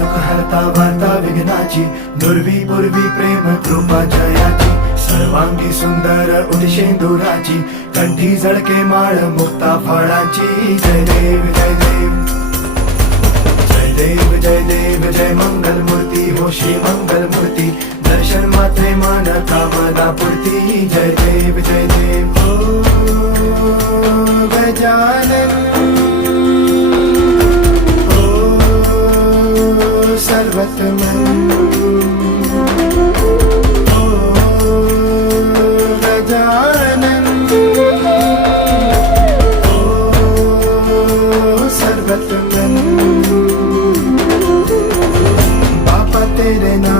दुःख हरता वार्ता विघ्नाची, नुरवी पूर्वी प्रेम कृपा जयाची, सर्वांगी सुंदर उदिशेंदुराची, कंठी झळके माळ मुक्ता फळाची. जय देव जय देव जय देव जय देव जय मंगल मूर्ती हो श्री मंगल मूर्ती, दर्शन मात्रे मान कामना पूर्ती. जय देव जय देव ओ गजानन ओ सर्वतमन ओ गजानन ओ सर्वतमन. बापा तेरे नाम